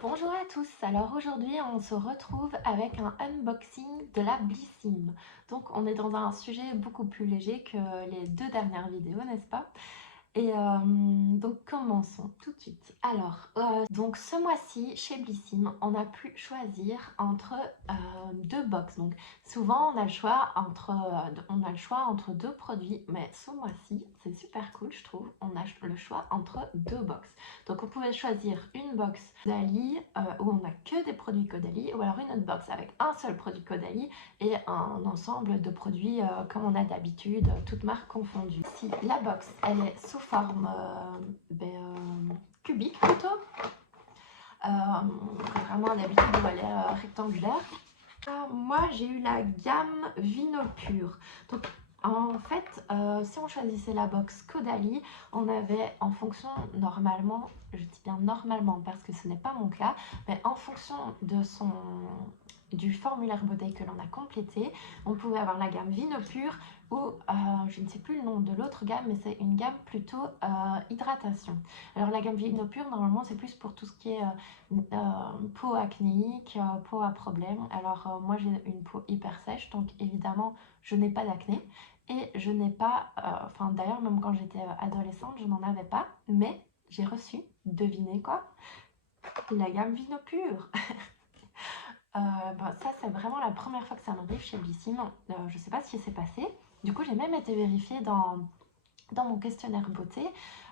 Bonjour à tous, alors aujourd'hui on se retrouve avec un unboxing de la Blissim. Donc on est dans un sujet beaucoup plus léger que les deux dernières vidéos, n'est-ce pas? Et donc commençons tout de suite. Alors, donc ce mois-ci, chez Blissim, on a pu choisir entre deux box. Donc souvent on a le choix entre deux produits, mais ce mois-ci, c'est super cool, je trouve. On a le choix entre deux box. Donc on pouvait choisir une box Caudalie où on n'a que des produits Caudalie, ou alors une autre box avec un seul produit Caudalie et un ensemble de produits comme on a d'habitude, toutes marques confondues. Si la box, elle est sous forme cubique plutôt, contrairement à d'habitude où elle est rectangulaire. Moi, j'ai eu la gamme Vino Pur. Donc, en fait, si on choisissait la box Caudalie, on avait en fonction, normalement, je dis bien normalement parce que ce n'est pas mon cas, mais en fonction du formulaire bouteille que l'on a complété, on pouvait avoir la gamme Vino Pur ou je ne sais plus le nom de l'autre gamme, mais c'est une gamme plutôt hydratation. Alors la gamme Vino Pur, normalement, c'est plus pour tout ce qui est peau acnéique, peau à problème. Alors moi j'ai une peau hyper sèche, donc évidemment je n'ai pas d'acné et je n'ai pas, enfin d'ailleurs même quand j'étais adolescente je n'en avais pas, mais j'ai reçu, devinez quoi, la gamme Vino Pur. Ça c'est vraiment la première fois que ça m'arrive chez Blissim. Je sais pas ce qui s'est passé. Du coup j'ai même été vérifiée dans mon questionnaire beauté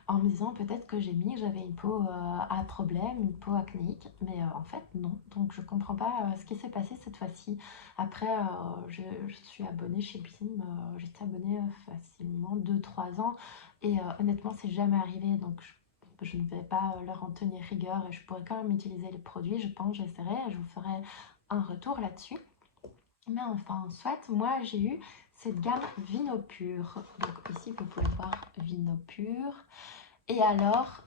en me disant peut-être que j'ai mis que j'avais une peau à problème, une peau acnéique, mais en fait non. Donc je comprends pas ce qui s'est passé cette fois-ci. Après, je suis abonnée chez Blim, j'étais abonnée facilement 2-3 ans et honnêtement c'est jamais arrivé, donc je ne vais pas leur en tenir rigueur et je pourrais quand même utiliser les produits, je pense, j'essaierai, je vous ferai un retour là-dessus. Mais enfin, soit, moi j'ai eu cette gamme Vino Pur. Donc ici, vous pouvez voir Vino Pur. Et alors,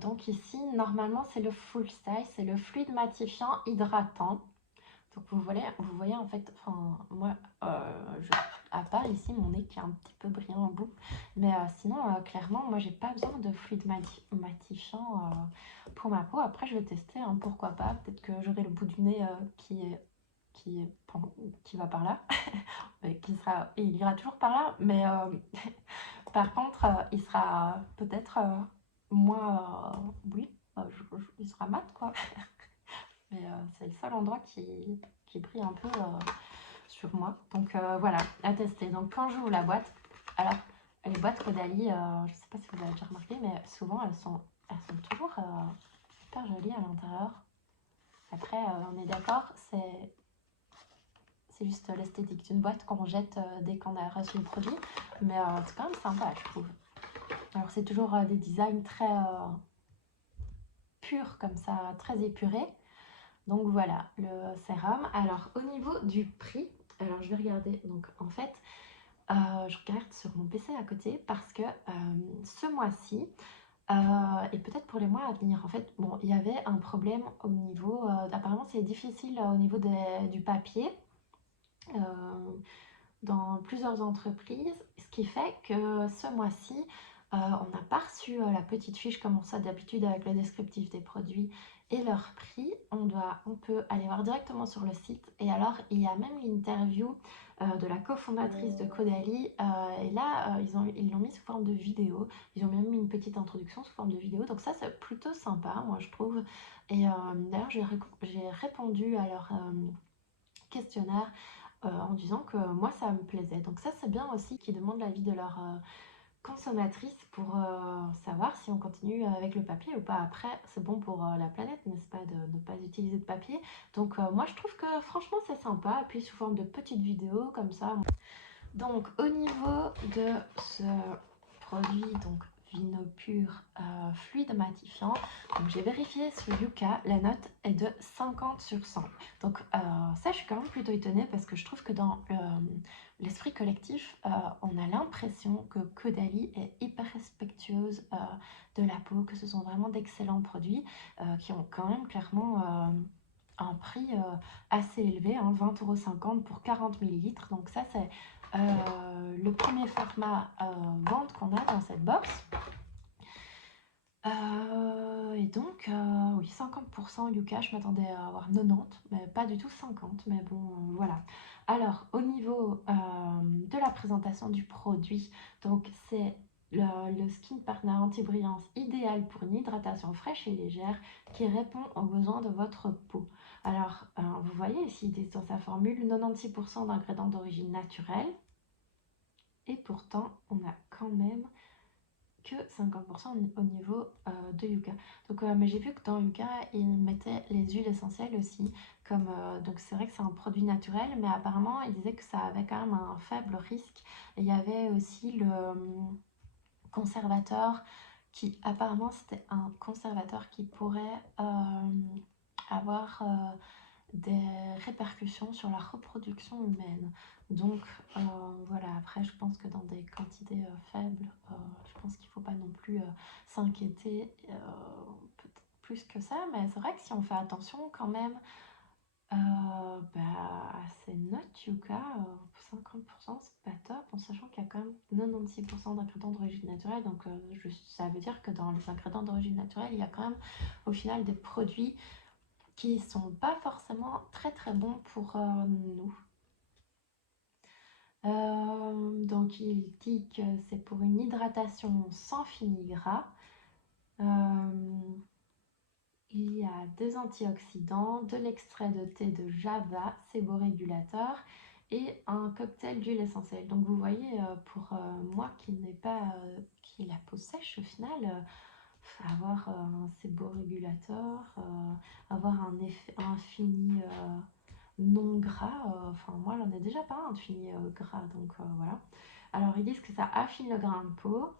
donc ici, normalement, c'est le full size, c'est le fluide matifiant hydratant. Donc vous voyez en fait, enfin, moi, à part ici, mon nez qui est un petit peu brillant en bout. Mais sinon, clairement, moi, j'ai pas besoin de fluide matifiant pour ma peau. Après, je vais tester, hein, pourquoi pas. Peut-être que j'aurai le bout du nez qui, qui va par là, il ira toujours par là, mais par contre, il sera peut-être moins, oui, il sera mat quoi, mais c'est le seul endroit qui brille un peu sur moi, donc voilà, à tester. Donc quand j'ouvre la boîte, alors les boîtes Caudalie, je sais pas si vous avez déjà remarqué, mais souvent elles sont toujours super jolies à l'intérieur. Après, on est d'accord, c'est juste l'esthétique d'une boîte qu'on jette dès qu'on a reçu le produit. Mais c'est quand même sympa, je trouve. Alors, c'est toujours des designs très purs, comme ça, très épurés. Donc, voilà, le sérum. Alors, au niveau du prix, alors je vais regarder. Donc, en fait, je regarde sur mon PC à côté parce que ce mois-ci, et peut-être pour les mois à venir, en fait, bon, il y avait un problème au niveau, apparemment c'est difficile au niveau du papier. Dans plusieurs entreprises, ce qui fait que ce mois-ci, on n'a pas reçu la petite fiche comme ça d'habitude avec le descriptif des produits et leur prix. On peut aller voir directement sur le site et alors il y a même l'interview de la cofondatrice de Caudalie et là ils l'ont mis sous forme de vidéo. Ils ont même mis une petite introduction sous forme de vidéo, donc ça c'est plutôt sympa moi je trouve. Et d'ailleurs j'ai répondu à leur questionnaire en disant que moi ça me plaisait. Donc ça c'est bien aussi qu'ils demandent l'avis de leur consommatrice pour savoir si on continue avec le papier ou pas. Après c'est bon pour la planète, n'est-ce pas, de ne pas utiliser de papier. Donc moi je trouve que franchement c'est sympa. Et puis sous forme de petites vidéos comme ça. Donc au niveau de ce produit, donc Vino Pur fluide matifiant, j'ai vérifié sur Yuka, la note est de 50 sur 100. Donc ça je suis quand même plutôt étonnée parce que je trouve que dans l'esprit collectif, on a l'impression que Caudalie est hyper respectueuse de la peau, que ce sont vraiment d'excellents produits qui ont quand même clairement un prix assez élevé, hein, 20,50 € pour 40 millilitres. Donc ça c'est le premier format vente qu'on a dans cette box. Et donc, oui, 50% Yuka, je m'attendais à avoir 90, mais pas du tout 50, mais bon, voilà. Alors, au niveau de la présentation du produit, donc c'est le Skin Partner Anti-Brillance idéal pour une hydratation fraîche et légère qui répond aux besoins de votre peau. Alors, vous voyez ici dans sa formule 96% d'ingrédients d'origine naturelle, et pourtant, on a quand même que 50% au niveau de Yuka. Donc, mais j'ai vu que dans Yuka, ils mettaient les huiles essentielles aussi. Comme, donc, c'est vrai que c'est un produit naturel, mais apparemment, ils disaient que ça avait quand même un faible risque. Et il y avait aussi le conservateur qui, apparemment, c'était un conservateur qui pourrait avoir des répercussions sur la reproduction humaine. Donc voilà, après je pense que dans des quantités faibles, je pense qu'il ne faut pas non plus s'inquiéter peut-être plus que ça, mais c'est vrai que si on fait attention quand même à ces notes Yuka, 50% c'est pas top, en sachant qu'il y a quand même 96% d'ingrédients d'origine naturelle, donc ça veut dire que dans les ingrédients d'origine naturelle, il y a quand même au final des produits qui sont pas forcément très très bons pour nous. Donc il dit que c'est pour une hydratation sans fini gras. Il y a des antioxydants, de l'extrait de thé de Java, séborégulateur et un cocktail d'huile essentielle. Donc vous voyez, pour moi qui n'ai pas qui est la peau sèche au final, avoir un séborégulateur, avoir un fini non gras, enfin moi j'en ai déjà pas un de fini gras, donc voilà. Alors ils disent que ça affine le grain de peau,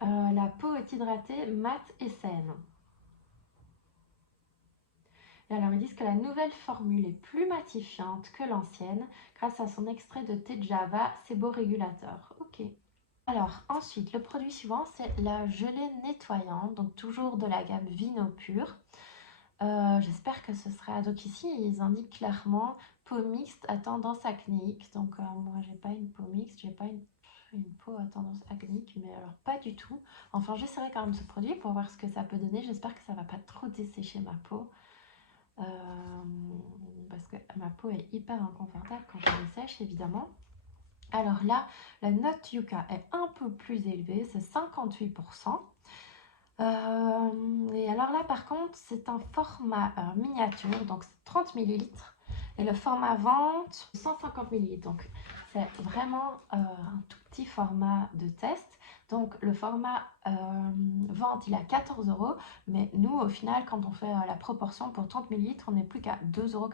la peau est hydratée, mate et saine. Et alors ils disent que la nouvelle formule est plus matifiante que l'ancienne grâce à son extrait de thé de Java séborégulateur. Ok. Alors ensuite, le produit suivant, c'est la gelée nettoyante, donc toujours de la gamme Vino Pur. J'espère que ce sera... Donc ici, ils indiquent clairement peau mixte à tendance acnéique. Donc moi, j'ai pas une peau mixte, j'ai pas une peau à tendance acnéique, mais alors pas du tout. Enfin, j'essaierai quand même ce produit pour voir ce que ça peut donner. J'espère que ça va pas trop dessécher ma peau. Euh, parce que ma peau est hyper inconfortable quand je me sèche, évidemment. Alors là, la note Yuka est un peu plus élevée, c'est 58%. Et alors là, par contre, c'est un format miniature, donc c'est 30 millilitres. Et le format vente, 150 millilitres. Donc c'est vraiment un tout petit format de test. Donc le format vente, il a 14 euros. Mais nous, au final, quand on fait la proportion pour 30 millilitres, on n'est plus qu'à 2,80 euros.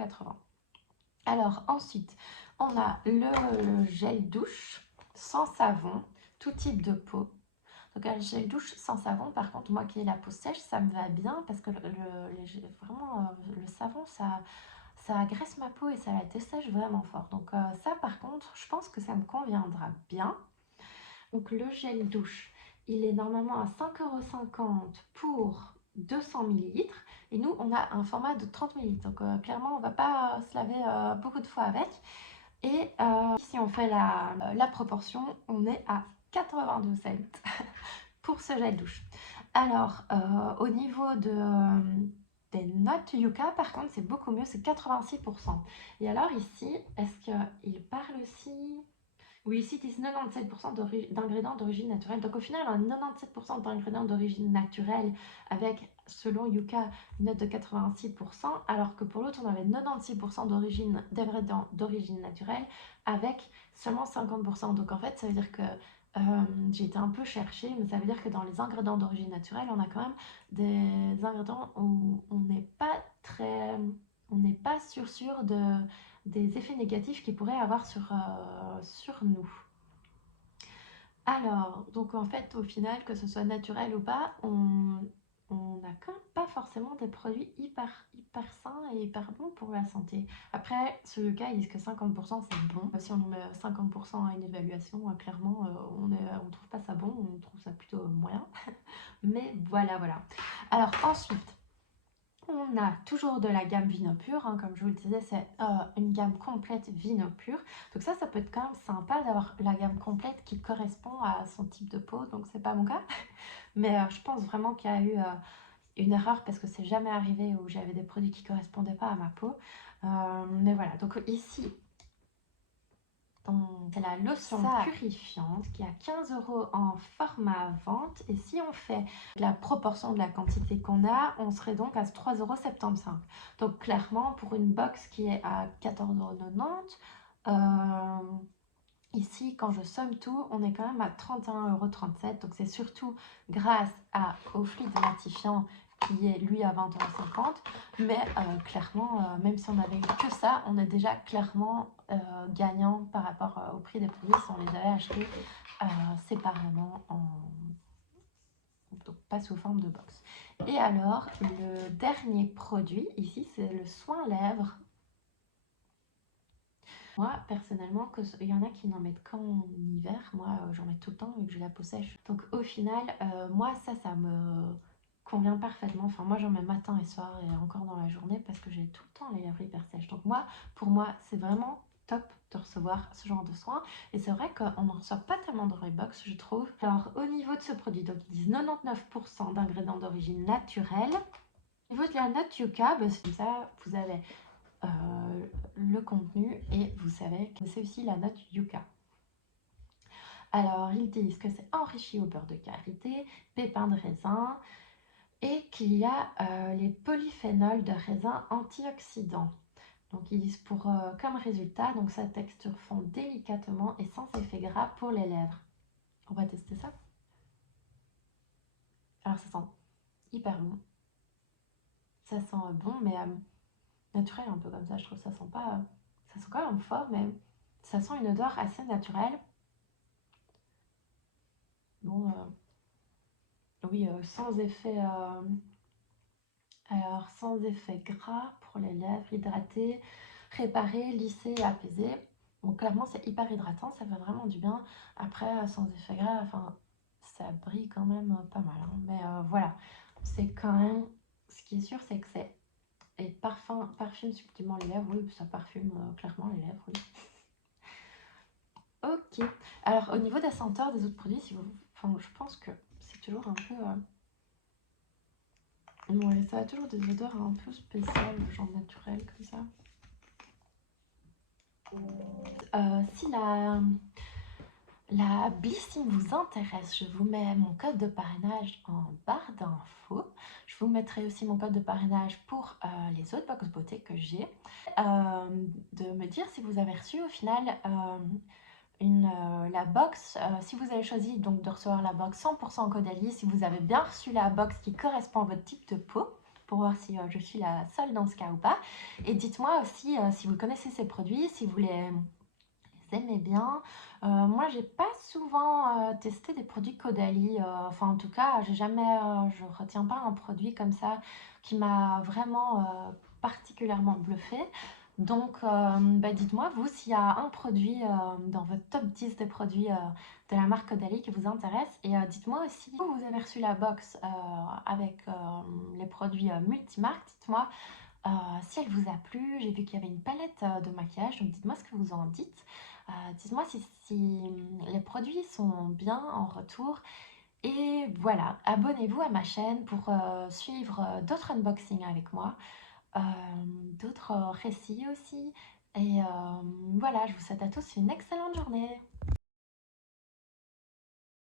Alors ensuite, on a le gel douche sans savon, tout type de peau. Donc un gel douche sans savon, par contre, moi qui ai la peau sèche, ça me va bien parce que vraiment le savon, ça agresse ma peau et ça la dessèche vraiment fort. Donc ça, par contre, je pense que ça me conviendra bien. Donc le gel douche, il est normalement à 5,50 € pour 200 millilitres. Et nous, on a un format de 30 millilitres. Donc clairement, on ne va pas se laver beaucoup de fois avec. Et si on fait la proportion, on est à 82 cents pour ce gel douche. Alors, au niveau des notes Yuka, par contre, c'est beaucoup mieux, c'est 86%. Et alors ici, est-ce qu'il parle aussi... Oui, ici, ils disent 97% d'ingrédients d'origine naturelle. Donc au final, on a 97% d'ingrédients d'origine naturelle avec, selon Yuka, une note de 86%, alors que pour l'autre, on avait 96% d'ingrédients d'origine naturelle avec seulement 50%. Donc en fait, ça veut dire que j'ai été un peu chercher, mais ça veut dire que dans les ingrédients d'origine naturelle, on a quand même des ingrédients où on n'est pas très... On n'est pas sûr des effets négatifs qu'ils pourraient avoir sur nous. Alors, donc en fait, au final, que ce soit naturel ou pas, on n'a quand même pas forcément des produits hyper sains et hyper bons pour la santé. Après, sur le cas, ils disent que 50% c'est bon. Si on met 50% à une évaluation, clairement, on trouve pas ça bon, on trouve ça plutôt moyen. Mais voilà, voilà. Alors ensuite, on on a toujours de la gamme Vino Pur, hein, comme je vous le disais, c'est une gamme complète Vino Pur. Donc ça peut être quand même sympa d'avoir la gamme complète qui correspond à son type de peau, donc c'est pas mon cas. Mais je pense vraiment qu'il y a eu une erreur parce que c'est jamais arrivé où j'avais des produits qui correspondaient pas à ma peau. Mais voilà, donc ici, c'est la lotion purifiante qui a 15 € en format vente. Et si on fait la proportion de la quantité qu'on a, on serait donc à 3,75 €. Donc clairement, pour une box qui est à 14,90 €, ici, quand je somme tout, on est quand même à 31,37 €. Donc c'est surtout grâce au fluide matifiant qui est lui à 20,50 €. Mais clairement, même si on avait que ça, on est déjà clairement gagnant par rapport au prix des produits si on les avait achetés séparément, donc pas sous forme de box. Et alors, le dernier produit ici, c'est le soin lèvres. Moi, personnellement, il y en a qui n'en mettent qu'en hiver. Moi, j'en mets tout le temps vu que j'ai la peau sèche. Donc, au final, moi, ça me convient parfaitement. Enfin, moi, j'en mets matin et soir et encore dans la journée parce que j'ai tout le temps les lèvres hyper sèches. Donc, pour moi, c'est vraiment top de recevoir ce genre de soins. Et c'est vrai qu'on n'en ressort pas tellement dans les box, je trouve. Alors, au niveau de ce produit, donc ils disent 99% d'ingrédients d'origine naturelle. Au niveau de la note Yucca, c'est comme ça, vous avez le contenu et vous savez que c'est aussi la note Yucca. Alors, ils disent que c'est enrichi au beurre de karité, pépins de raisin et qu'il y a les polyphénols de raisin antioxydants. Donc, ils disent comme résultat, donc sa texture fond délicatement et sans effet gras pour les lèvres. On va tester ça. Alors, ça sent hyper bon. Ça sent bon, mais naturel un peu comme ça. Je trouve que ça sent pas... ça sent quand même fort, mais ça sent une odeur assez naturelle. Bon, oui, sans effet... alors, sans effet gras pour les lèvres, hydraté, réparé, lissé et apaisé. Donc, clairement, c'est hyper hydratant, ça fait vraiment du bien. Après, sans effet gras, enfin, ça brille quand même pas mal, hein. Mais voilà, c'est quand même... Ce qui est sûr, c'est que c'est... Et parfume subtilement les lèvres, oui, ça parfume clairement les lèvres, oui. Ok. Alors, au niveau des senteurs des autres produits, enfin, je pense que c'est toujours un peu... ouais, ça a toujours des odeurs un peu spéciales, genre naturelles, comme ça. Si la Blissim vous intéresse, je vous mets mon code de parrainage en barre d'infos. Je vous mettrai aussi mon code de parrainage pour les autres box beauté que j'ai. De me dire si vous avez reçu au final la box, si vous avez choisi donc de recevoir la box 100% Caudalie, si vous avez bien reçu la box qui correspond à votre type de peau, pour voir si je suis la seule dans ce cas ou pas. Et dites-moi aussi si vous connaissez ces produits, si vous les aimez bien. Moi, j'ai pas souvent testé des produits Caudalie. Enfin, en tout cas, je retiens pas un produit comme ça qui m'a vraiment particulièrement bluffé. Donc, dites-moi, vous, s'il y a un produit dans votre top 10 des produits de la marque Caudalie qui vous intéresse. Et dites-moi aussi, vous avez reçu la box avec les produits multimarques. Dites-moi si elle vous a plu. J'ai vu qu'il y avait une palette de maquillage, donc dites-moi ce que vous en dites. Dites-moi si les produits sont bien en retour. Et voilà, abonnez-vous à ma chaîne pour suivre d'autres unboxings avec moi, d'autres récits aussi. Et voilà, je vous souhaite à tous une excellente journée.